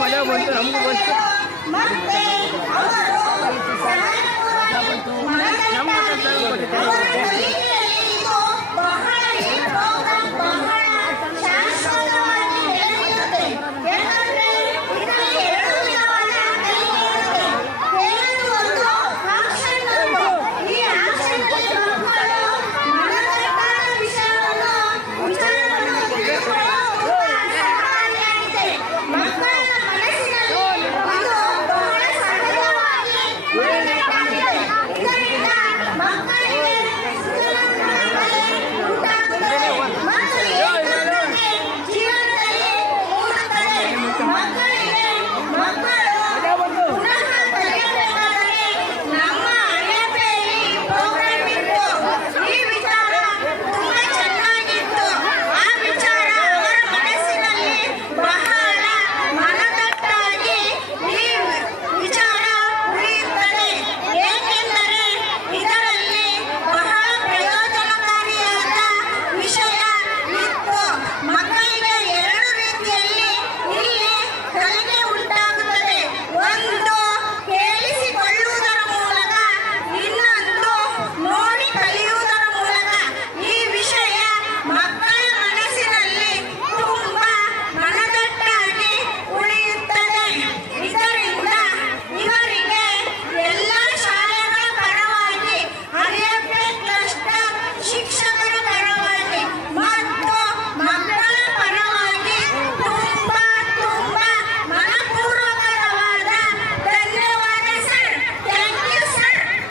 ಮದುವೆ ಬಂತು ನಮಗೂ ಬಂತು